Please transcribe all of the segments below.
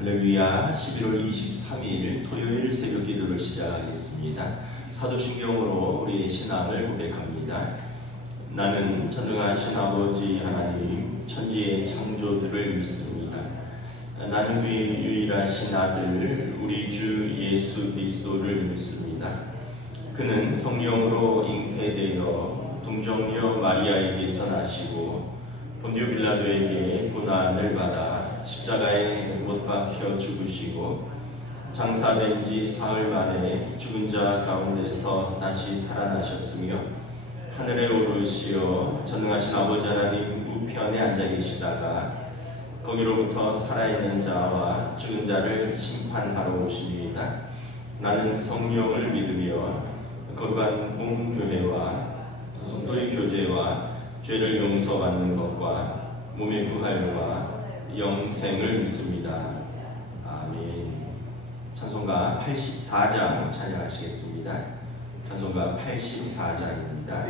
할렐루야. 11월 23일 토요일 새벽 기도를 시작하겠습니다. 사도신경으로 우리의 신앙을 고백합니다. 나는 전능하신 아버지 하나님 천지의 창조주를 믿습니다. 나는 그의 유일하신 아들 우리 주 예수 그리스도를 믿습니다. 그는 성령으로 잉태되어 동정녀 마리아에게서 나시고 본디오 빌라도에게 고난을 받아 십자가에 못 박혀 죽으시고 장사된 지 사흘 만에 죽은 자 가운데서 다시 살아나셨으며 하늘에 오르시어 전능하신 아버지 하나님 우편에 앉아 계시다가 거기로부터 살아있는 자와 죽은 자를 심판하러 오십니다. 나는 성령을 믿으며 거룩한 공교회와 성도의 교제와 죄를 용서받는 것과 몸의 부활과 영생을 믿습니다. 아멘. 찬송가 84장 찬양하시겠습니다. 찬송가 84장입니다.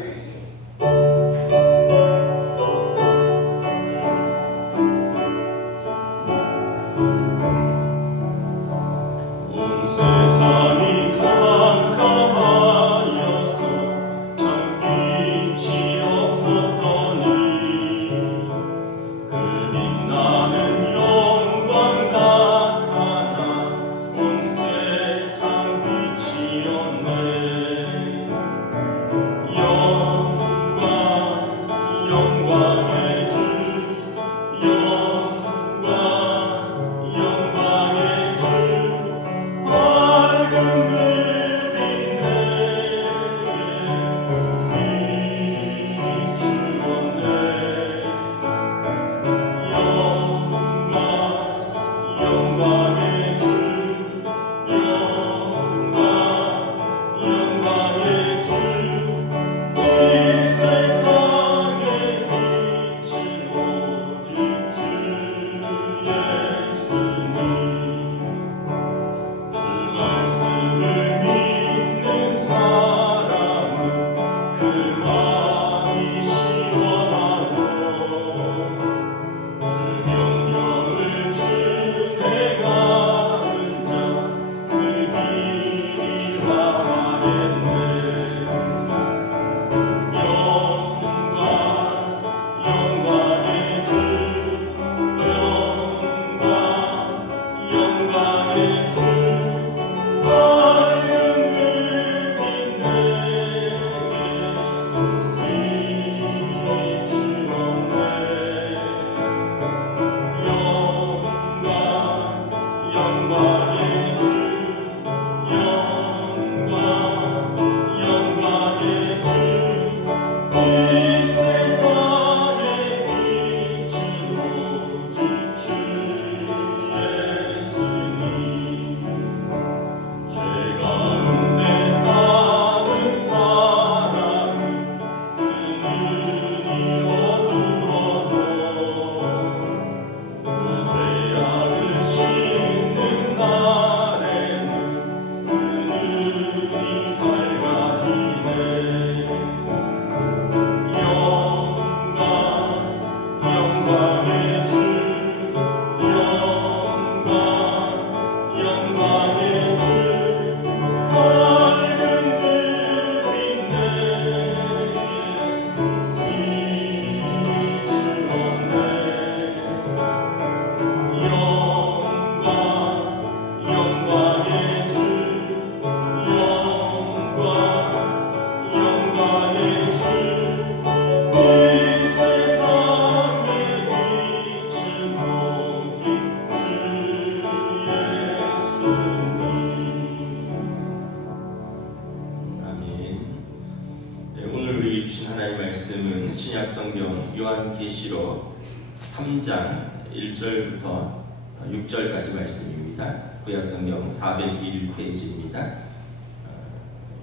신약성경 요한계시록 3장 1절부터 6절까지 말씀입니다. 구약성경 401페이지입니다.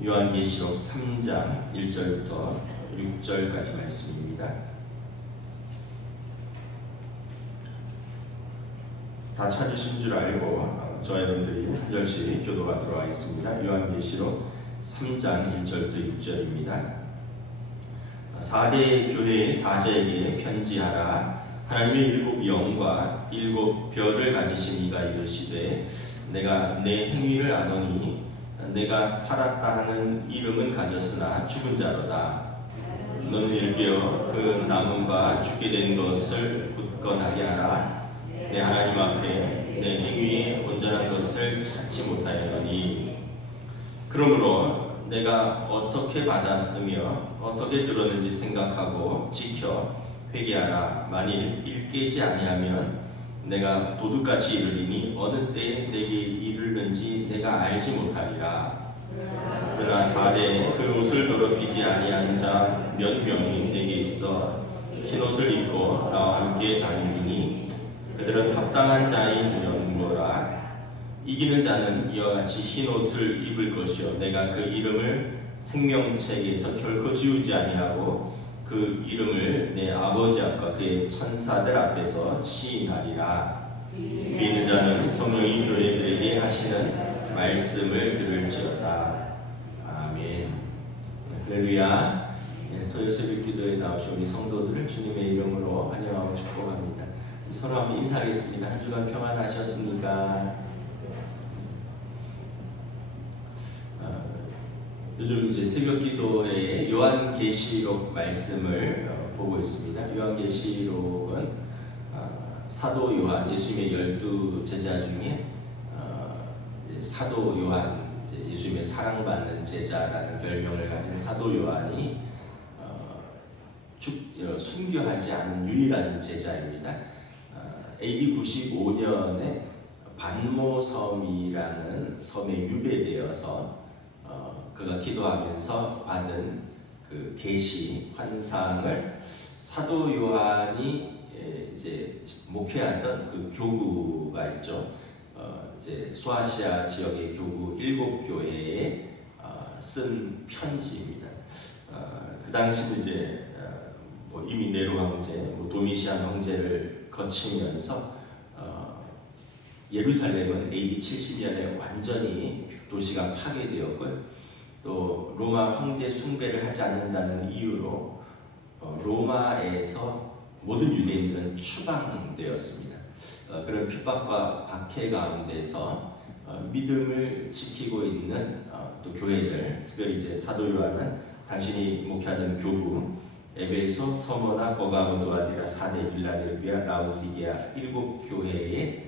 요한계시록 3장 1절부터 6절까지 말씀입니다. 다 찾으신 줄 알고 저와 여러분들이 한 절씩 교도하도록 하겠습니다. 요한계시록 3장 1절부터 6절입니다. 4대 교회의 사제에게 편지하라. 하나님의 일곱 영과 일곱 별을 가지신 이가 이르시되 내가 내 행위를 아노니 내가 살았다 하는 이름은 가졌으나 죽은 자로다. 너는 일깨어 그 남은 바 죽게 된 것을 굳건하게 하라. 내 하나님 앞에 내 행위에 온전한 것을 찾지 못하였노니 그러므로 내가 어떻게 받았으며 어떻게 들었는지 생각하고 지켜 회개하라. 만일 일깨지 아니하면 내가 도둑같이 이르리니 어느 때에 내게 이르는지 내가 알지 못하리라. 그러나 4대에 그 옷을 더럽히지 아니한 자 몇 명이 내게 있어 흰옷을 입고 나와 함께 다니니 그들은 합당한 자인 영모라. 이기는 자는 이와 같이 흰옷을 입을 것이요 내가 그 이름을 생명책에서 결코 지우지 아니하고 그 이름을 내 아버지 앞과 그의 천사들 앞에서 시인하리라. 귀 있는 자는 성령이 교회들에게 하시는 말씀을 들을지어다. 아멘. 할렐루야. 토요 새벽 기도에 나오신 우리 성도들을 주님의 이름으로 환영하고 축복합니다. 서로 한번 인사하겠습니다. 한 주간 평안하셨습니까? 요즘 이제 새벽 기도에 요한계시록 말씀을 보고 있습니다. 요한계시록은 사도 요한, 예수님의 12 제자 중에 사도 요한, 예수님의 사랑받는 제자라는 별명을 가진 사도 요한이 순교하지 않은 유일한 제자입니다. AD 95년에 반모섬이라는 섬에 유배되어서 그가 기도하면서 받은 그 계시 환상을 사도 요한이 이제 목회하던 그 교구가 있죠. 이제 소아시아 지역의 교구 7교회에 쓴 편지입니다. 그 당시도 이제 이미 네로 황제, 도미시안 황제를 거치면서 예루살렘은 AD 70년에 완전히 도시가 파괴되었고요. 또 로마 황제 숭배를 하지 않는다는 이유로 로마에서 모든 유대인들은 추방되었습니다. 그런 핍박과 박해 가운데서 믿음을 지키고 있는 또 교회들, 특별히 이제 사도 요한은 당신이 목회하던 교부 에베소, 서머나, 버가모, 도아디라, 사데, 빌라델비아, 라우디게아 7교회에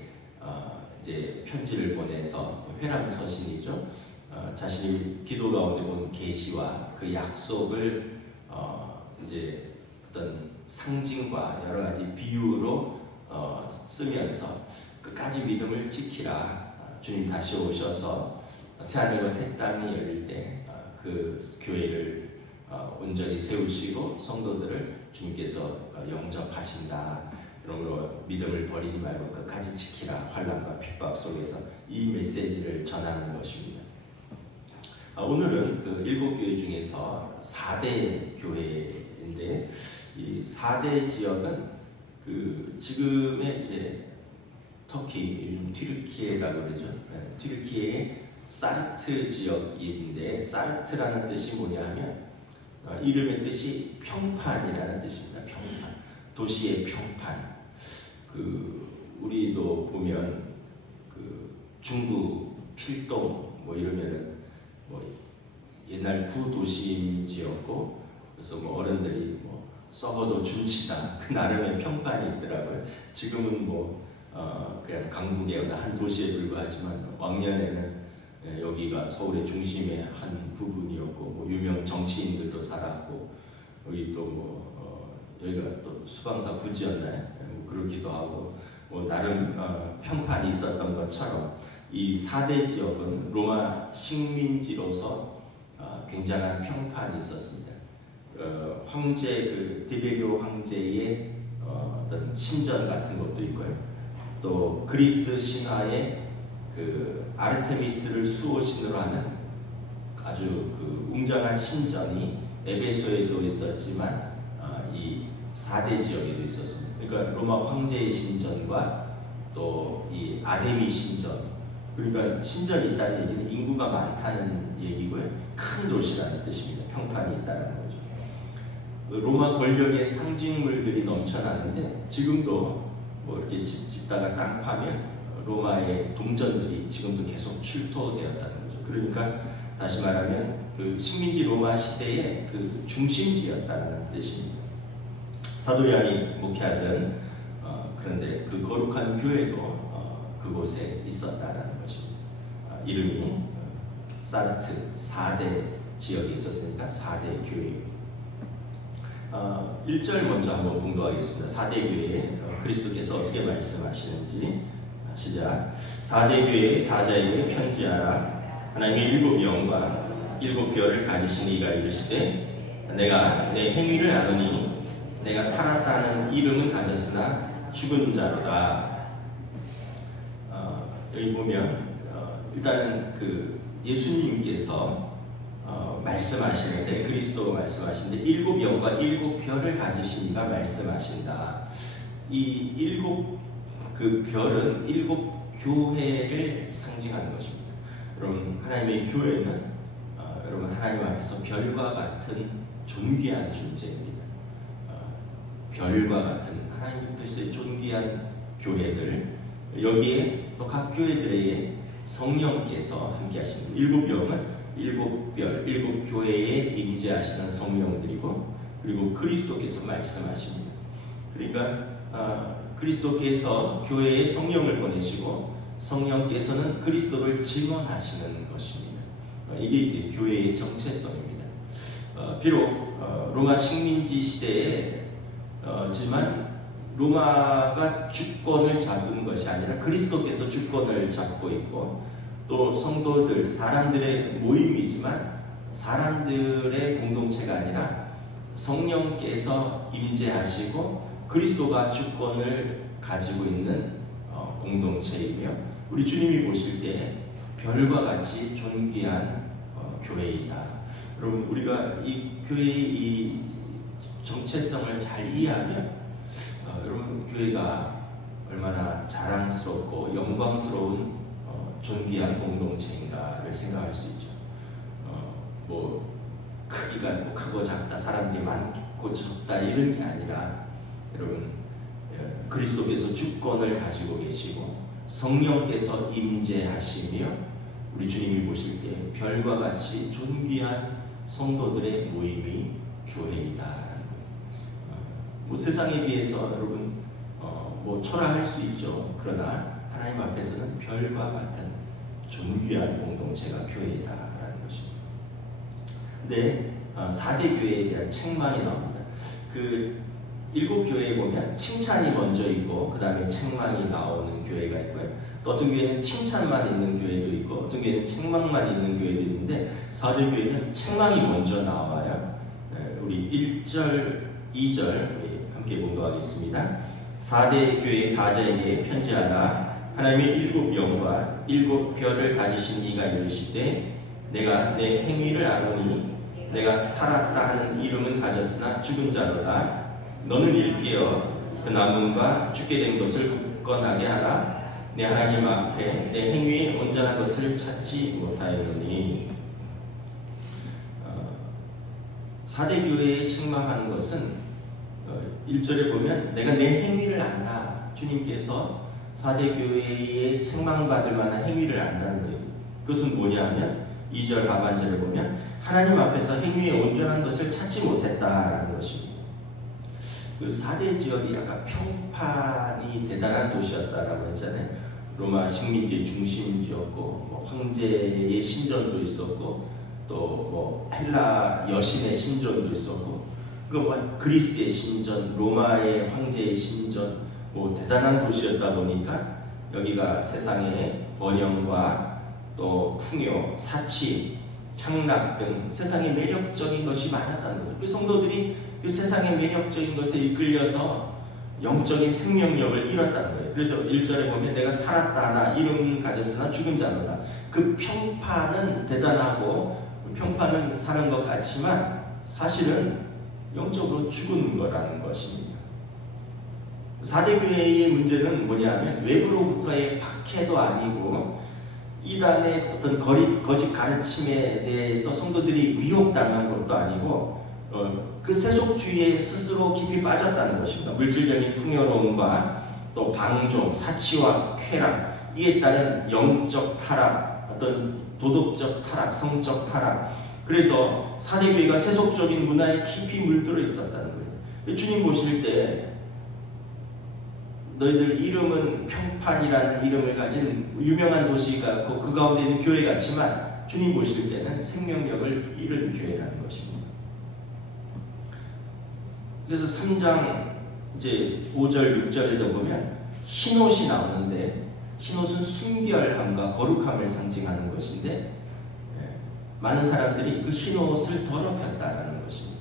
이제 편지를 보내서 회람 서신이죠. 자신이 기도 가운데 본 계시와 그 약속을 이제 어떤 상징과 여러 가지 비유로 쓰면서 끝까지 믿음을 지키라. 주님 다시 오셔서 새하늘과 새 땅이 열릴 때 그 교회를 온전히 세우시고 성도들을 주님께서 영접하신다. 그러므로 믿음을 버리지 말고 끝까지 지키라. 환난과 핍박 속에서 이 메시지를 전하는 것입니다. 오늘은 그 7교회 중에서 4대 교회인데 이 4대 지역은 그 지금의 이제 터키, 요즘 튀르키예라고 그러죠. 튀르키예의 사르트 지역인데 사르트라는 뜻이 뭐냐 하면 이름의 뜻이 평판이라는 뜻입니다. 평판. 도시의 평판. 우리도 보면 중구, 필동 뭐 이러면은 옛날 구도심지였고 그래서 어른들이 썩어도 준치다 그 나름의 평판이 있더라고요. 지금은 그냥 강북의 어느 한 도시에 불과하지만 왕년에는 여기가 서울의 중심의 한 부분이었고 유명 정치인들도 살았고 여기 또 여기가 또 수방사 부지였나요? 그렇기도 하고 나름 평판이 있었던 것처럼 이 4대 지역은 로마 식민지로서 굉장한 평판이 있었습니다. 황제 디베리오 황제의 어떤 신전 같은 것도 있고요. 또 그리스 신화의 아르테미스를 수호신으로 하는 아주 웅장한 신전이 에베소에도 있었지만 이 4대 지역에도 있었습니다. 그러니까 로마 황제의 신전과 또 이 아데미 신전, 그러니까 신전이 있다는 얘기는 인구가 많다는 얘기고요. 큰 도시라는 뜻입니다. 평판이 있다는 거죠. 로마 권력의 상징물들이 넘쳐나는데 지금도 뭐 이렇게 짓다가 땅 파면 로마의 동전들이 지금도 계속 출토되었다는 거죠. 그러니까 다시 말하면 그 식민지 로마 시대의 그 중심지였다는 뜻입니다. 사도 요한이 목회하던 그런데 그 거룩한 교회도 그곳에 있었다는 것입니다. 이름이 사르트 4대 지역에 있었으니까 4대 교회입니다. 1절 먼저 한번 공부하겠습니다. 4대 교회에 그리스도께서 어떻게 말씀하시는지. 시작. 4대 교회의 사자에게 편지하라. 하나님의 7영과 7별을 가지신 이가 이르시되 내가 내 행위를 아노니 내가 살았다는 이름은 가졌으나 죽은 자로다. 여기 보면 일단은 그 예수님께서 말씀하시는데, 그리스도가 말씀하시는데 7영과 7별을 가지신 이가 말씀하신다. 이 7그 별은 7교회를 상징하는 것입니다. 여러분, 하나님의 교회는 여러분 하나님 앞에서 별과 같은 존귀한 존재입니다. 별과 같은 하나님께서의 존귀한 교회들, 여기에 또 각 교회들에게 성령께서 함께 하십니다. 7영은 7별, 7교회에 임재하시는 성령들이고, 그리고 그리스도께서 말씀하십니다. 그러니까 그리스도께서 교회에 성령을 보내시고 성령께서는 그리스도를 증언하시는 것입니다. 이게 이제 교회의 정체성입니다. 비록 로마 식민지 시대에지만 로마가 주권을 잡은 것이 아니라 그리스도께서 주권을 잡고 있고, 또 성도들, 사람들의 모임이지만 사람들의 공동체가 아니라 성령께서 임재하시고 그리스도가 주권을 가지고 있는 공동체이며, 우리 주님이 보실 때 별과 같이 존귀한 교회이다. 여러분, 우리가 이 교회의 이 정체성을 잘 이해하면 여러분, 교회가 얼마나 자랑스럽고 영광스러운 존귀한 공동체인가를 생각할 수 있죠. 뭐 크기가 뭐 크고 작다, 사람들이 많고 적다 이런 게 아니라, 여러분, 그리스도께서 주권을 가지고 계시고 성령께서 임재하시며 우리 주님이 보실 때 별과 같이 존귀한 성도들의 모임이 교회이다. 뭐 세상에 비해서 여러분 뭐 초라할 수 있죠. 그러나 하나님 앞에서는 별과 같은 존귀한 공동체가 교회이다라는 것입니다. 근데 4대 교회에 대한 책망이 나옵니다. 그 7교회에 보면 칭찬이 먼저 있고 그 다음에 책망이 나오는 교회가 있고요. 또 어떤 교회는 칭찬만 있는 교회도 있고 어떤 교회는 책망만 있는 교회도 있는데, 4대 교회는 책망이 먼저 나와요. 우리 1절, 2절 우리 함께 공부하겠습니다. 4대 교회의 사자에게 편지하라. 하나님의 7영과 7별을 가지신 이가 이르시되 내가 내 행위를 아노니 내가 살았다 하는 이름은 가졌으나 죽은 자로다. 너는 일깨어 그 남음과 죽게 된 것을 굳건하게 하라. 내 하나님 앞에 내 행위의 온전한 것을 찾지 못하였노니. 4대 교회에 책망하는 것은 1절에 보면 내가 내 행위를 안다. 주님께서 4대 교회에 책망받을 만한 행위를 안다는 거예요. 그것은 뭐냐면 2절 하반절에 보면 하나님 앞에서 행위의 온전한 것을 찾지 못했다라는 것입니다. 그 4대 지역이 약간 평판이 대단한 도시였다라고 했잖아요. 로마 식민지의 중심지였고 뭐 황제의 신전도 있었고 또 뭐 헬라 여신의 신전도 있었고 뭐 그리스의 신전, 로마의 황제의 신전, 뭐 대단한 도시였다 보니까 여기가 세상의 번영과 또 풍요, 사치, 향락 등 세상의 매력적인 것이 많았다는 거죠. 그 성도들이 그 세상의 매력적인 것에 이끌려서 영적인 생명력을 잃었다는 거예요. 그래서 1절에 보면 내가 살았다 하나 이름은 가졌으나 죽은 자로다. 그 평판은 대단하고 평판은 사는 것 같지만 사실은 영적으로 죽은 거라는 것입니다. 4대 교회의 문제는 뭐냐면 외부로부터의 박해도 아니고 이단의 어떤 거짓 가르침에 대해서 성도들이 위협당한 것도 아니고 그 세속주의에 스스로 깊이 빠졌다는 것입니다. 물질적인 풍요로움과 또 방종, 사치와 쾌락, 이에 따른 영적 타락, 어떤 도덕적 타락, 성적 타락. 그래서 사대교회가 세속적인 문화에 깊이 물들어 있었다는 거예요. 주님 보실 때 너희들 이름은 평판이라는 이름을 가진 유명한 도시가 그 가운데 있는 교회 같지만 주님 보실 때는 생명력을 잃은 교회라는 것입니다. 그래서 3장 이제 5절, 6절에도 보면 흰옷이 나오는데 흰옷은 순결함과 거룩함을 상징하는 것인데 많은 사람들이 그 흰옷을 더럽혔다라는 것입니다.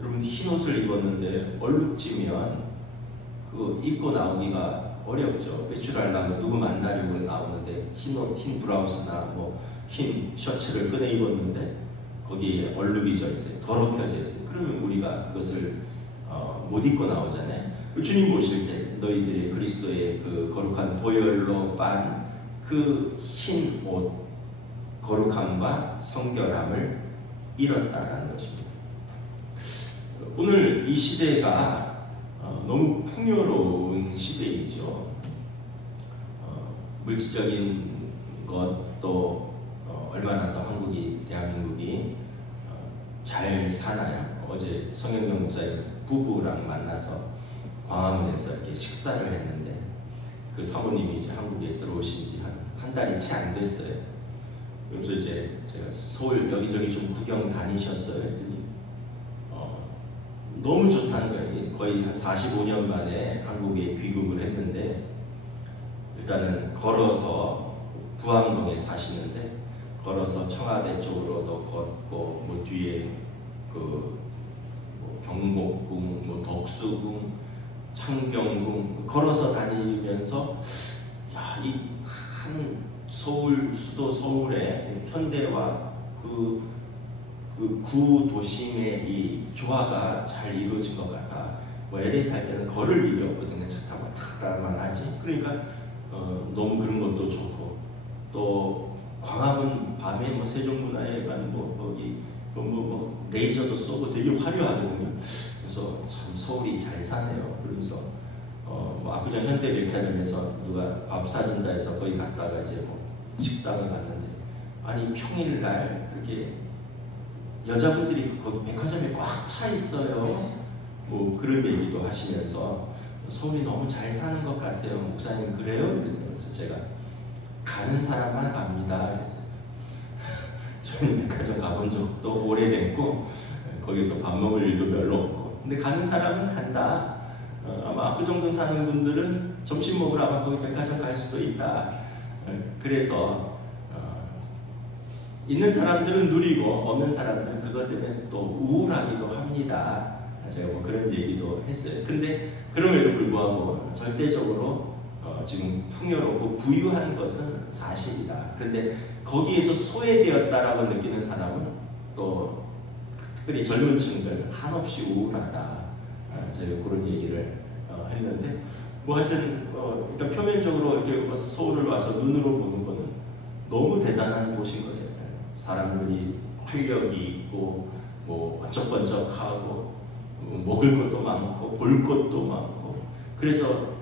여러분 흰옷을 입었는데 얼룩지면 그 입고 나오기가 어렵죠. 외출하려면 누구 만나려고 나오는데 흰옷, 흰 브라우스나 뭐 흰 셔츠를 꺼내 입었는데 거기에 얼룩이 져 있어요. 더럽혀져 있어요. 그러면 우리가 그것을 못 입고 나오잖아요. 주님 보실 때 너희들이 그리스도의 그 거룩한 보혈로 빤 그 흰 옷, 거룩함과 성결함을 잃었다라는 것입니다. 오늘 이 시대가 너무 풍요로운 시대이죠. 물질적인 것도 얼마나 더 한국이, 대한민국이 잘 사나요? 어제 성현경 목사님 부부랑 만나서 광화문에서 이렇게 식사를 했는데 그 사모님이 이제 한국에 들어오신 지 한 달이 채 안 됐어요. 그래서 이제 제가 서울 여기저기 좀 구경 다니셨어요. 했더니 너무 좋다는 거예요. 거의 한 45년 만에 한국에 귀국을 했는데 일단은 걸어서 부암동에 사시는데 걸어서 청와대 쪽으로도 걷고 뭐 뒤에 그 뭐 경복궁, 뭐 덕수궁, 창경궁 걸어서 다니면서 야, 이 한 서울 수도 서울의 현대와 그 구도심의 이 조화가 잘 이루어진 것 같다. 뭐 LA 살 때는 걸을 일이 없거든요. 차 타고 탁다만 하지. 그러니까 너무 그런 것도 좋고 또 광화문 밤에 뭐 세종문화회관 뭐 거기 뭐 레이저도 쏘고 되게 화려하거든요. 그래서 참 서울이 잘 사네요. 그러면서 뭐 압구정 현대백화점에서 누가 밥 사준다 해서 거기 갔다가 이제 뭐 식당에 갔는데 아니 평일날 그렇게 여자분들이 거기 백화점에 꽉 차 있어요. 뭐 그런 얘기도 하시면서 서울이 너무 잘 사는 것 같아요. 목사님 그래요? 그래서 제가 가는 사람만 갑니다. 그랬어요. 저는 백화점 가본 적도 오래됐고 거기서 밥 먹을 일도 별로 없고 근데 가는 사람은 간다. 아마 압구정동 사는 분들은 점심 먹으러 아마 거기 백화점 갈 수도 있다. 그래서 있는 사람들은 누리고 없는 사람들은 그것 때문에 또 우울하기도 합니다. 제가 뭐 그런 얘기도 했어요. 근데 그럼에도 불구하고 절대적으로 지금 풍요롭고 부유한 것은 사실이다. 그런데 거기에서 소외되었다라고 느끼는 사람은 또 특별히 젊은 층들 한없이 우울하다. 제가 그런 얘기를 했는데 뭐 하여튼 일단 표면적으로 이렇게 서울을 와서 눈으로 보는 거는 너무 대단한 곳인 거예요. 사람들이 활력이 있고 뭐 번쩍번쩍하고 먹을 것도 많고 볼 것도 많고 그래서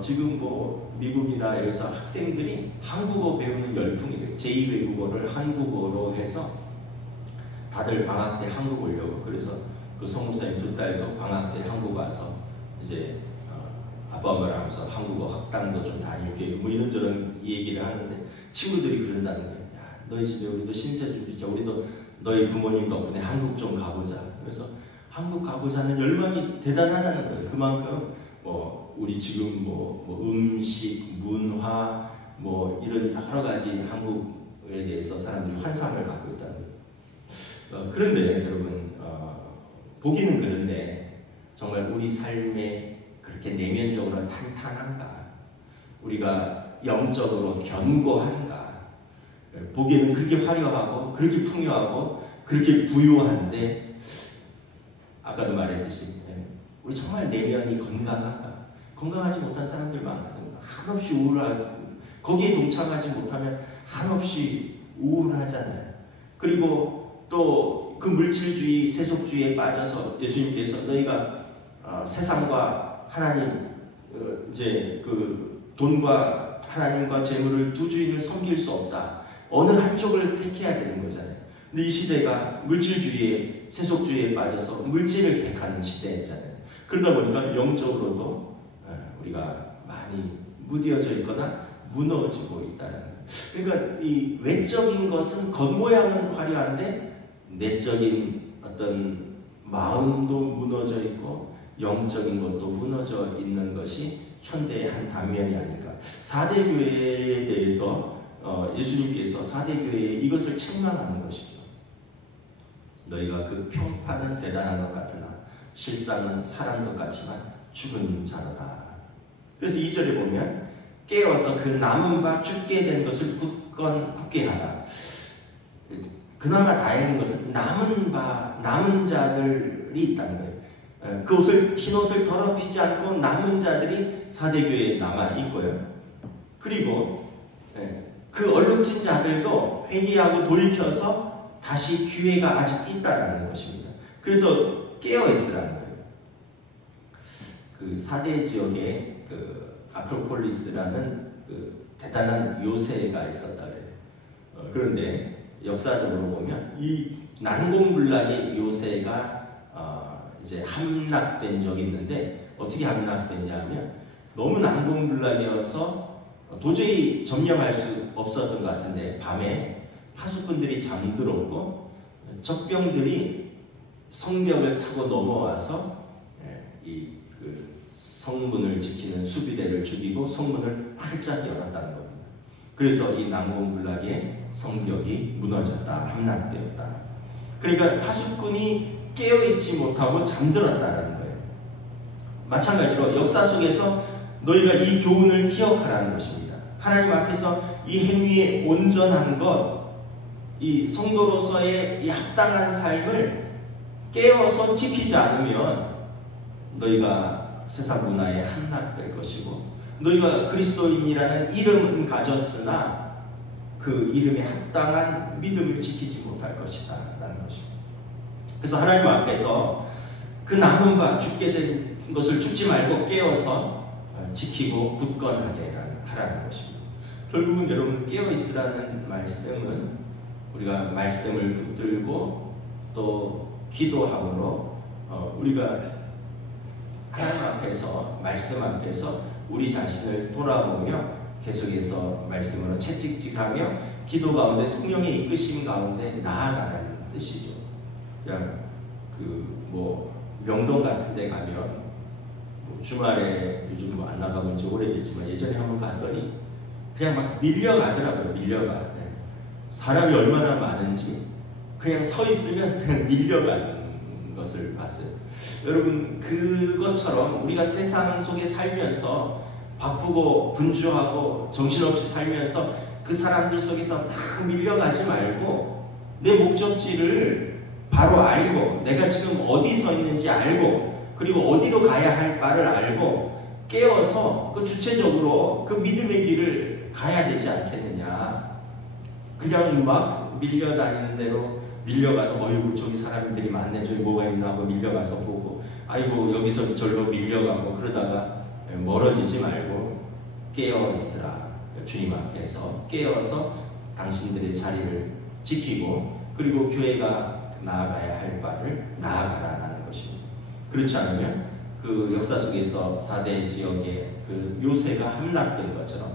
지금 뭐 미국이나 여기서 학생들이 한국어 배우는 열풍이 돼요. 제2외국어를 한국어로 해서 다들 방학 때 한국 오려고 그래서 그 성목사님 두 딸도 방학 때 한국 와서 이제 아빠 엄마랑 하면서 한국어 학당도 좀 다니고 뭐 이런저런 얘기를 하는데 친구들이 그런다는 거예요. 야, 너희 집에 우리도 신세 좀 지자. 우리도 너희 부모님 덕분에 한국 좀 가보자. 그래서 한국 가보자는 열망이 대단하다는 거예요. 그만큼 뭐 우리 지금 뭐 음식, 문화 뭐 이런 여러 가지 한국에 대해서 사람들이 환상을 갖고 있다는 거예요. 그런데 여러분 보기는 그런데 정말 우리 삶에 그렇게 내면적으로 탄탄한가? 우리가 영적으로 견고한가? 보기에는 그렇게 화려하고 그렇게 풍요하고 그렇게 부유한데 아까도 말했듯이 우리 정말 내면이 건강한가? 건강하지 못한 사람들 많거든요. 한없이 우울하고 거기에 동참하지 못하면 한없이 우울하잖아요. 그리고 또 그 물질주의, 세속주의에 빠져서 예수님께서 너희가 세상과 하나님, 이제 그 돈과 하나님과 재물을 두 주인을 섬길 수 없다. 어느 한쪽을 택해야 되는 거잖아요. 근데 이 시대가 물질주의에, 세속주의에 빠져서 물질을 택하는 시대잖아요. 그러다 보니까 영적으로도 우리가 많이 무뎌져 있거나 무너지고 있다는 거예요. 그러니까 이 외적인 것은 겉모양은 화려한데 내적인 어떤 마음도 무너져 있고 영적인 것도 무너져 있는 것이 현대의 한 단면이 아닐까. 4대 교회에 대해서 예수님께서 4대 교회에 이것을 책망하는 것이죠. 너희가 그 평판은 대단한 것 같으나 실상은 사람 것 같지만 죽은 자로다. 그래서 2절에 보면 깨어서 그 남은 바 죽게 된 것을 굳게 하라. 그나마 다행인 것은 남은 자들이 있다는 거예요. 그 흰 옷을 더럽히지 않고 남은 자들이 4대 교회에 남아 있고요. 그리고 그 얼룩진 자들도 회개하고 돌이켜서 다시 기회가 아직 있다는 것입니다. 그래서 깨어 있으라는 거예요. 그 4대 지역에 그 아크로폴리스라는 그 대단한 요새가 있었다 그래요. 그런데 역사적으로 보면 이 난공불락의 요새가 이제 함락된 적이 있는데 어떻게 함락됐냐면 너무 난공불락이어서 도저히 점령할 수 없었던 것 같은데 밤에 파수꾼들이 잠들었고 적병들이 성벽을 타고 넘어와서 이 성문을 지키는 수비대를 죽이고 성문을 활짝 열었다는 겁니다. 그래서 이 난공불락의 성벽이 무너졌다, 함락되었다. 그러니까 파수꾼이 깨어있지 못하고 잠들었다는 거예요. 마찬가지로 역사 속에서 너희가 이 교훈을 기억하라는 것입니다. 하나님 앞에서 이 행위에 온전한 것, 이 성도로서의 이 합당한 삶을 깨어서 지키지 않으면 너희가 세상 문화에 함락될 것이고 너희가 그리스도인이라는 이름은 가졌으나 그 이름에 합당한 믿음을 지키지 못할 것이다 라는 것입니다. 그래서 하나님 앞에서 그 남은 바 죽게 된 것을 죽지 말고 깨어서 지키고 굳건하게 하라는 것입니다. 결국은 여러분 깨어있으라는 말씀은 우리가 말씀을 붙들고 또 기도함으로 우리가 하나님 앞에서 말씀 앞에서 우리 자신을 돌아보며 계속해서 말씀으로 채찍질하며 기도 가운데 성령의 이끄심 가운데 나아가라는 뜻이죠. 그냥 명동 같은 데 가면 주말에 요즘 안 나가본 지 오래됐지만 예전에 한번 갔더니 그냥 막 밀려가더라고요. 밀려가. 사람이 얼마나 많은지 그냥 서 있으면 그냥 밀려가는 것을 봤어요. 여러분 그것처럼 우리가 세상 속에 살면서 바쁘고 분주하고 정신없이 살면서 그 사람들 속에서 막 밀려가지 말고 내 목적지를 바로 알고 내가 지금 어디 서 있는지 알고 그리고 어디로 가야 할 바를 알고 깨어서 그 주체적으로 그 믿음의 길을 가야 되지 않겠느냐. 그냥 막 밀려다니는 대로 밀려가서 어이구 저기 사람들이 많네 저기 뭐가 있나 하고 밀려가서 보고 아이고 여기서 절로 밀려가고 그러다가 멀어지지 말고 깨어 있으라. 주님 앞에서 깨어서 당신들의 자리를 지키고 그리고 교회가 나아가야 할 바를 나아가라는 것입니다. 그렇지 않으면 그 역사 속에서 4대 지역의 그 요새가 함락된 것처럼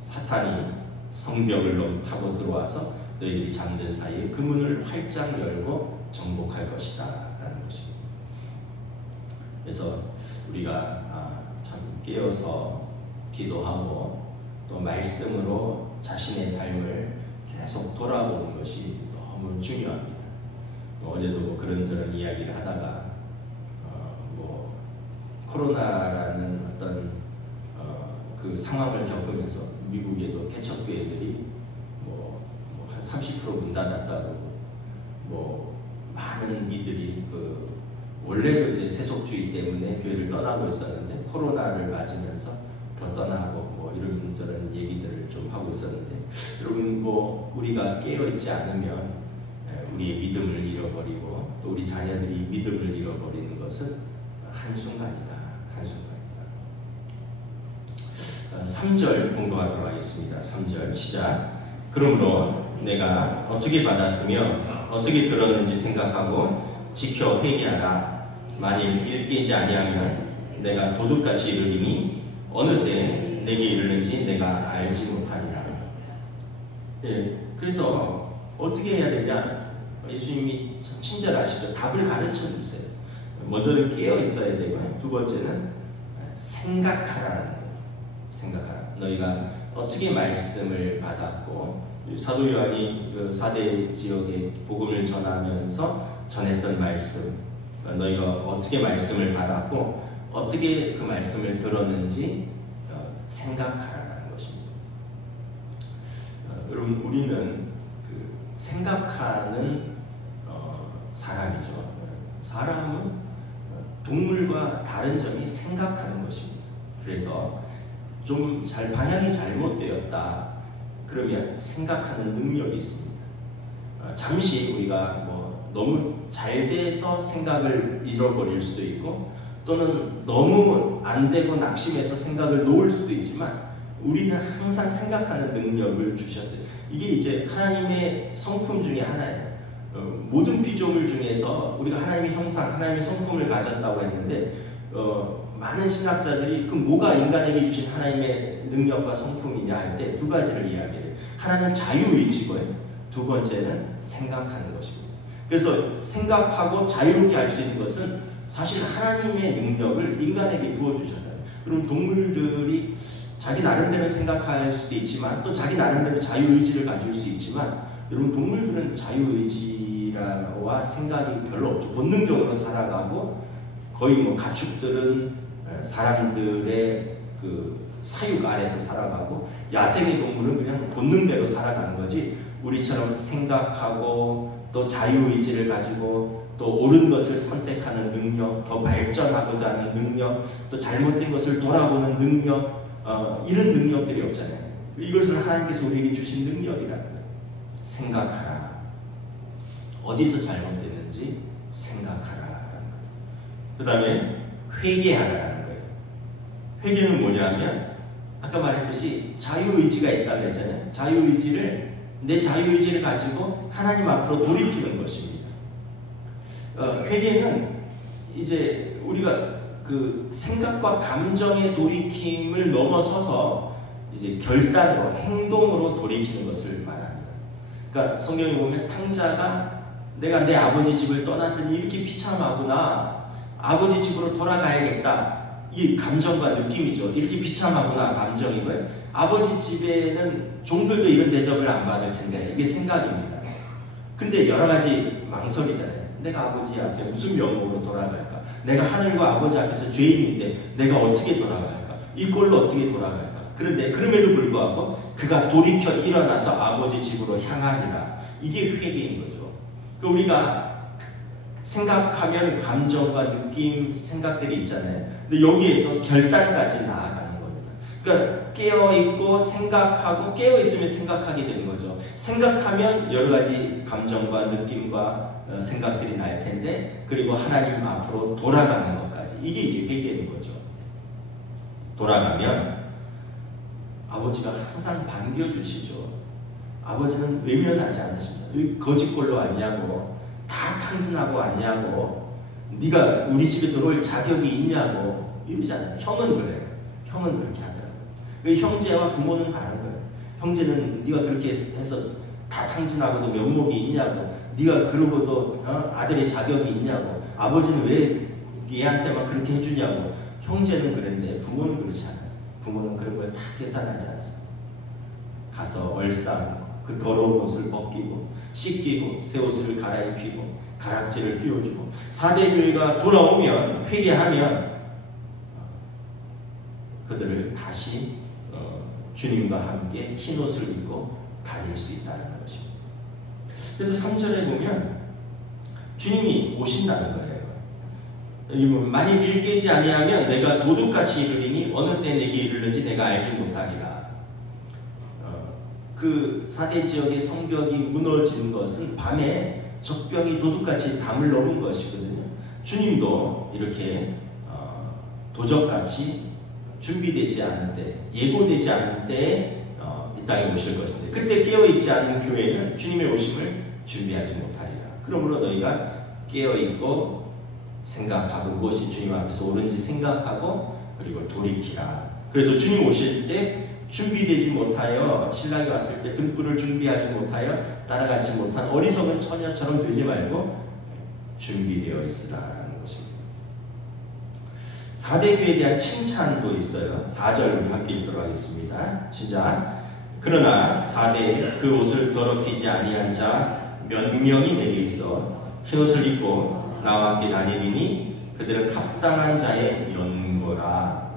사탄이 성벽을 타고 들어와서 너희들이 잠든 사이에 그 문을 활짝 열고 정복할 것이다 라는 것입니다. 그래서 우리가 참 깨어서 기도하고 또 말씀으로 자신의 삶을 계속 돌아보는 것이 너무 중요합니다. 어제도 그런저런 이야기를 하다가 코로나라는 어떤 그 상황을 겪으면서 미국에도 개척교회들이 한 30% 문 닫았다고 많은 이들이 원래도 이제 세속주의 때문에 교회를 떠나고 있었는데 코로나를 맞으면서 더 떠나고 이런저런 얘기들을 좀 하고 있었는데 여러분 우리가 깨어있지 않으면 우리의 믿음을 잃어버리고 또 우리 자녀들이 믿음을 잃어버리는 것은 한순간이다. 한순간이다. 3절 공부하도록 하겠습니다. 3절 시작. 그러므로 내가 어떻게 받았으며 어떻게 들었는지 생각하고 지켜 회개하라. 만일 일깨지 아니하면 내가 도둑같이 이르리니 어느 때 내게 이르는지 내가 알지 못하리라. 예, 그래서 어떻게 해야 되냐? 예수님이 참 친절하시죠. 답을 가르쳐 주세요. 먼저는 깨어 있어야 되고요. 두 번째는 생각하라는 거예요. 생각하라. 너희가 어떻게 말씀을 받았고, 사도 요한이 그 4대 지역에 복음을 전하면서 전했던 말씀, 너희가 어떻게 말씀을 받았고 어떻게 그 말씀을 들었는지 생각하라는 것입니다. 여러분, 우리는 그 생각하는 사람이죠. 사람은 동물과 다른 점이 생각하는 것입니다. 그래서 좀 방향이 잘못되었다 그러면 생각하는 능력이 있습니다. 잠시 우리가 너무 잘 돼서 생각을 잃어버릴 수도 있고, 또는 너무 안 되고 낙심해서 생각을 놓을 수도 있지만 우리는 항상 생각하는 능력을 주셨어요. 이게 이제 하나님의 성품 중에 하나예요. 모든 피조물 중에서 우리가 하나님의 형상, 하나님의 성품을 가졌다고 했는데 많은 신학자들이 그 뭐가 인간에게 주신 하나님의 능력과 성품이냐 할 때 두 가지를 이야기해요. 하나는 자유의지고요. 두 번째는 생각하는 것입니다. 그래서 생각하고 자유롭게 할 수 있는 것은 사실 하나님의 능력을 인간에게 부어주셨다. 그럼 동물들이 자기 나름대로 생각할 수도 있지만 또 자기 나름대로 자유의지를 가질 수 있지만, 여러분, 동물들은 자유의지와 생각이 별로 없죠. 본능적으로 살아가고 거의 가축들은 사람들의 그 사육 아래서 살아가고 야생의 동물은 그냥 본능대로 살아가는 거지, 우리처럼 생각하고 또 자유의지를 가지고 또 옳은 것을 선택하는 능력, 더 발전하고자 하는 능력, 또 잘못된 것을 돌아보는 능력, 이런 능력들이 없잖아요. 이것을 하나님께서 우리에게 주신 능력이라는 거예요. 생각하라. 어디서 잘못됐는지 생각하라라는 거예요. 그 다음에 회개하라라는 거예요. 회개는 뭐냐면 아까 말했듯이 자유의지가 있다고 했잖아요. 내 자유의지를 가지고 하나님 앞으로 돌이키는 것입니다. 회개는 이제 우리가 그 생각과 감정의 돌이킴을 넘어서서 이제 결단으로, 행동으로 돌이키는 것을 말합니다. 그러니까 성경에 보면 탕자가 내가 내 아버지 집을 떠났더니 이렇게 비참하구나, 아버지 집으로 돌아가야겠다, 이 감정과 느낌이죠. 이렇게 비참하구나 감정이고요. 아버지 집에는 종들도 이런 대접을 안 받을 텐데 이게 생각입니다. 근데 여러 가지 망설이잖아요. 내가 아버지 앞에 무슨 명목으로 돌아갈까? 내가 하늘과 아버지 앞에서 죄인인데 내가 어떻게 돌아갈까? 이 꼴로 어떻게 돌아갈까? 그런데 그럼에도 불구하고 그가 돌이켜 일어나서 아버지 집으로 향하리라. 이게 회개인 거죠. 우리가 생각하면 감정과 느낌, 생각들이 있잖아요. 근데 여기에서 결단까지 나아가는 겁니다. 그러니까 깨어있고 생각하고, 깨어있으면 생각하게 되는 거죠. 생각하면 여러 가지 감정과 느낌과 생각들이 날 텐데, 그리고 하나님 앞으로 돌아가는 것까지. 이게 이제 회개인 거죠. 돌아가면 아버지가 항상 반겨주시죠. 아버지는 외면하지 않으십니다. 거짓골로 왔냐고, 다 탕진하고 왔냐고, 네가 우리 집에 들어올 자격이 있냐고 이러지 않아요. 형은 그래요. 형은 그렇게 하더라고요. 형제와 부모는 다른 거예요. 형제는 네가 그렇게 해서 다 탕진하고도 면목이 있냐고, 네가 그러고도 아들의 자격이 있냐고, 아버지는 왜 얘한테만 그렇게 해주냐고. 형제는 그랬는데 부모는 그렇지 않아요. 부모는 그런 걸 다 계산하지 않습니다. 가서 얼싸안고 그 더러운 옷을 벗기고 씻기고 새 옷을 갈아입히고 가락지를 끼워주고, 4대 교회가 돌아오면, 회개하면 그들을 다시 주님과 함께 흰 옷을 입고 다닐 수 있다는 것입니다. 그래서 3절에 보면 주님이 오신다는 거예요. 만일 일깨지 아니하면 내가 도둑같이 이르리니 어느 때 내게 이르는지 내가 알지 못하리라. 그 4대 지역의 성벽이 무너진 것은 밤에 적병이 도둑같이 담을 놓은 것이거든요. 주님도 이렇게 도적같이 준비되지 않은 때, 예고되지 않은 때에 이 땅에 오실 것인데, 그때 깨어있지 않은 교회는 주님의 오심을 준비하지 못하리라. 그러므로 너희가 깨어있고 생각하고 무엇이 주님 앞에서 옳은지 생각하고 그리고 돌이키라. 그래서 주님 오실 때 준비되지 못하여, 신랑이 왔을 때 등불을 준비하지 못하여 따라가지 못한 어리석은 처녀처럼 되지 말고 준비되어 있으라는 것입니다. 4대 교회에 대한 칭찬도 있어요. 4절 함께 읽도록 하겠습니다. 시작. 그러나 4대에 그 옷을 더럽히지 아니한 자 몇 명이 내게 있어 흰옷을 입고 나와 함께 다니리니 그들은 합당한 자의 연고라.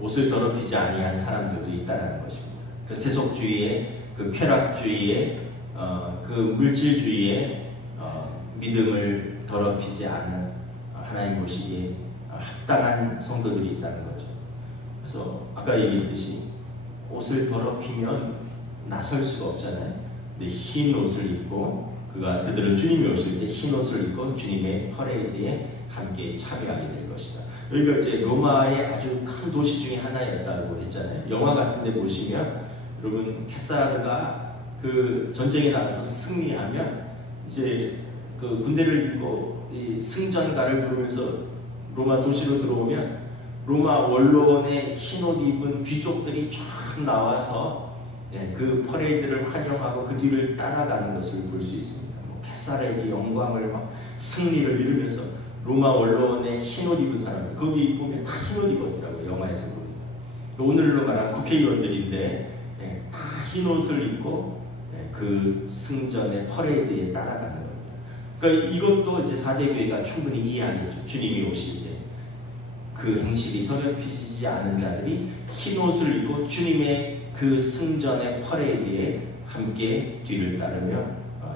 옷을 더럽히지 아니한 사람들도 있다는 것입니다. 그 세속주의에, 그 쾌락주의에, 그 물질주의에 믿음을 더럽히지 않은 하나님 보시기에 합당한 성도들이 있다는 거죠. 그래서 아까 얘기했듯이 옷을 더럽히면 나설 수가 없잖아요. 근데 흰 옷을 입고 그들은 주님이 오실 때 흰 옷을 입고 주님의 퍼레이드에 함께 참여하게 될 것이다. 여기가 이제 로마의 아주 큰 도시 중에 하나였다고 했잖아요. 영화 같은 데 보시면 여러분 케사르가 그 전쟁에 나가서 승리하면 이제 그 군대를 입고 이 승전가를 부르면서 로마 도시로 들어오면 로마 원로원의 흰옷 입은 귀족들이 쫙 나와서 그 퍼레이드를 환영하고 그 뒤를 따라가는 것을 볼 수 있습니다. 케사르에게 영광을 막 승리를 이루면서 로마 원로원의 흰옷 입은 사람들 거기 보면 다 흰옷 입었더라고요. 영화에서 보니까. 오늘로 말하면 국회의원들인데 다 흰옷을 입고 그 승전의 퍼레이드에 따라가는 겁니다. 그러니까 이것도 이제 4대 교회가 충분히 이해하겠죠. 주님이 오실 때 그 행실이 더럽히지 않은 자들이 흰옷을 입고 주님의 그 승전의 퍼레이드에 함께 뒤를 따르며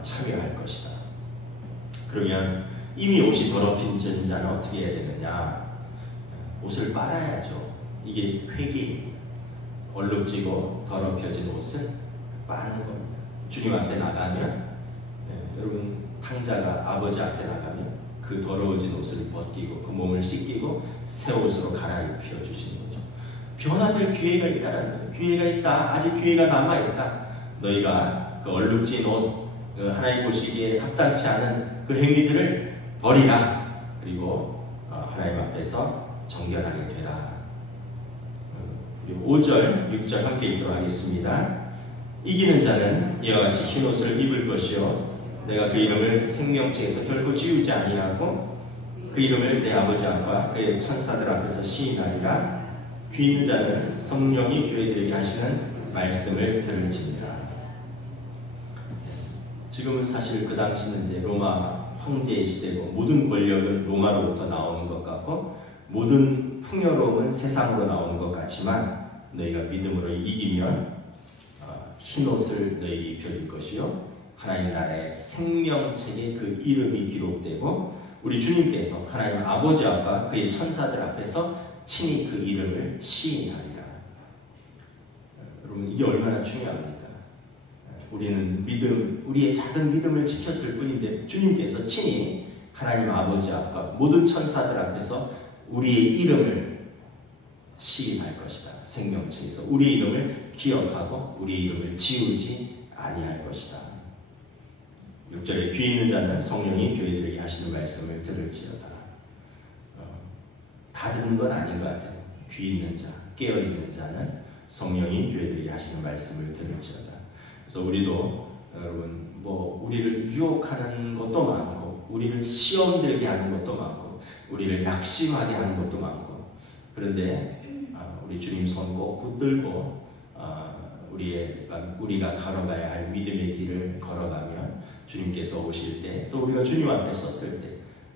참여할 것이다. 그러면 이미 옷이 더럽힌 자는 어떻게 해야 되느냐? 옷을 빨아야죠. 이게 회개입니다. 얼룩지고 더럽혀진 옷을 빠는 겁니다. 주님 앞에 나가면 여러분 탕자가 아버지 앞에 나가면 그 더러워진 옷을 벗기고 그 몸을 씻기고 새 옷으로 갈아입혀 주시는 거죠. 변화될 기회가 있다는 거예요. 기회가 있다. 아직 기회가 남아있다. 너희가 그 얼룩진 옷, 그 하나님 보시기에 합당치 않은 그 행위들을 버리라. 그리고 하나님 앞에서 정결하게 되라. 그리고 5절, 6절 함께 읽도록 하겠습니다. 이기는 자는 이와 같이 흰옷을 입을 것이요 내가 그 이름을 생명책에서 결코 지우지 아니하고 그 이름을 내 아버지 앞과 그의 천사들 앞에서 시인하리라. 귀 있는 자는 성령이 교회들에게 하시는 말씀을 들을지니라. 지금은 사실 그 당시는 이제 로마 황제의 시대고 모든 권력은 로마로부터 나오는 것 같고 모든 풍요로움은 세상으로 나오는 것 같지만 너희가 믿음으로 이기면 흰옷을 너희에게 입혀줄 것이요 하나님 나라의 생명책에 그 이름이 기록되고 우리 주님께서 하나님 아버지 앞과 그의 천사들 앞에서 친히 그 이름을 시인하리라. 여러분 이게 얼마나 중요합니까? 우리는 우리의 작은 믿음을 지켰을 뿐인데 주님께서 친히 하나님 아버지 앞과 모든 천사들 앞에서 우리의 이름을 시인할 것이다. 생명책에서 우리의 이름을 기억하고 우리의 이름을 지우지 아니할 것이다. 6절에 귀 있는 자는 성령이 교회들에게 하시는 말씀을 들을지어다. 다 듣는 건 아닌 것 같아요. 귀 있는 자, 깨어있는 자는 성령이 교회들에게 하시는 말씀을 들을지어다. 그래서 우리도 여러분 우리를 유혹하는 것도 많고 우리를 시험 들게 하는 것도 많고 우리를 낙심하게 하는 것도 많고 그런데 우리 주님 손 꼭 붙들고 우리가 걸어가야 할 믿음의 길을 걸어가면 주님께서 오실 때 또 우리가 주님 앞에 섰을 때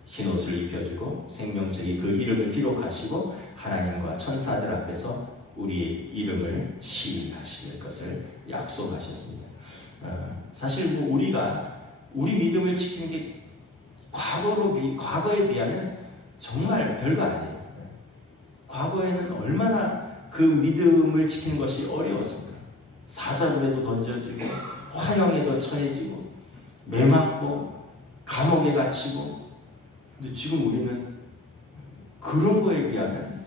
흰옷을 입혀주고 생명책에 그 이름을 기록하시고 하나님과 천사들 앞에서 우리의 이름을 시인하실 것을 약속하셨습니다. 사실 우리가 우리 믿음을 지키는 게 과거에 비하면 정말 별거 아니에요. 과거에는 얼마나 그 믿음을 지키는 것이 어려웠습니다. 사자굴에도 던져지고 화형에도 처해지고 매맞고 감옥에 갇히고, 근데 지금 우리는 그런 거에 비하면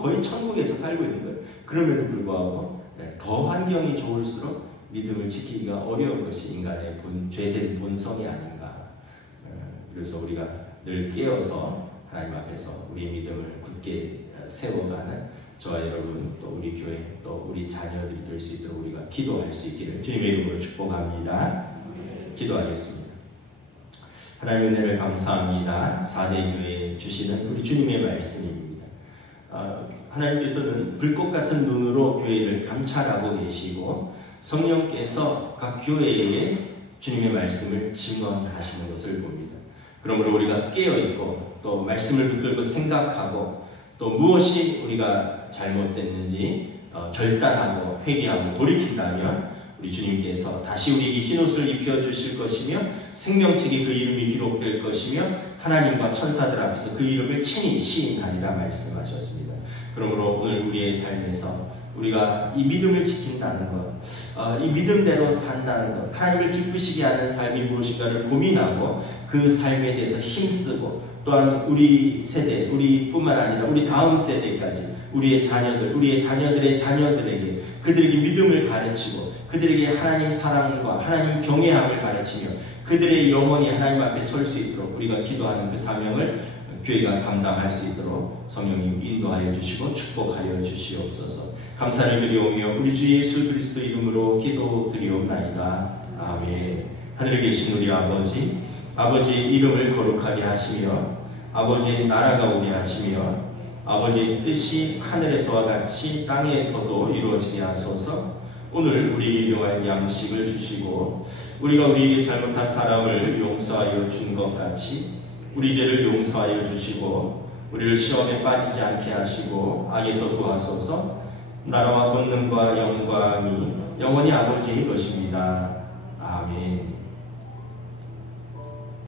거의 천국에서 살고 있는 거예요. 그럼에도 불구하고 더 환경이 좋을수록 믿음을 지키기가 어려운 것이 인간의 죄된 본성이 아닌가. 그래서 우리가 늘 깨어서 하나님 앞에서 우리의 믿음을 굳게 세워가는 저와 여러분, 또 우리 교회, 또 우리 자녀들이 될 수 있도록 우리가 기도할 수 있기를 주님의 이름으로 축복합니다. 기도하겠습니다. 하나님 은혜를 감사합니다. 4대 교회에 주시는 우리 주님의 말씀입니다. 하나님께서는 불꽃 같은 눈으로 교회를 감찰하고 계시고 성령께서 각 교회에 주님의 말씀을 증언하시는 것을 봅니다. 그러므로 우리가 깨어있고 또 말씀을 붙들고 생각하고 또 무엇이 우리가 잘못됐는지 결단하고 회개하고 돌이킨다면 우리 주님께서 다시 우리에게 흰옷을 입혀주실 것이며 생명책에 그 이름이 기록될 것이며 하나님과 천사들 앞에서 그 이름을 친히 시인하리라 말씀하셨습니다. 그러므로 오늘 우리의 삶에서 우리가 이 믿음을 지킨다는 것, 이 믿음대로 산다는 것, 하나님을 기쁘시게 하는 삶이 무엇인가를 고민하고 그 삶에 대해서 힘쓰고 또한 우리 세대, 우리뿐만 아니라 우리 다음 세대까지 우리의 자녀들, 우리의 자녀들의 자녀들에게 그들에게 믿음을 가르치고 그들에게 하나님 사랑과 하나님 경외함을 가르치며 그들의 영혼이 하나님 앞에 설 수 있도록 우리가 기도하는 그 사명을 교회가 감당할 수 있도록 성령님 인도하여 주시고 축복하여 주시옵소서. 감사를 드리오며 우리 주 예수 그리스도 이름으로 기도드리옵나이다. 아멘. 하늘에 계신 우리 아버지, 아버지의 이름을 거룩하게 하시며 아버지의 나라가 오게 하시며 아버지의 뜻이 하늘에서와 같이 땅에서도 이루어지게 하소서. 오늘 우리에게 일용할 양식을 주시고 우리가 우리에게 잘못한 사람을 용서하여 준 것 같이 우리 죄를 용서하여 주시고 우리를 시험에 빠지지 않게 하시고 악에서 구하소서. 나라와 권능과 영광이 영원히 아버지의 것입니다. 아멘.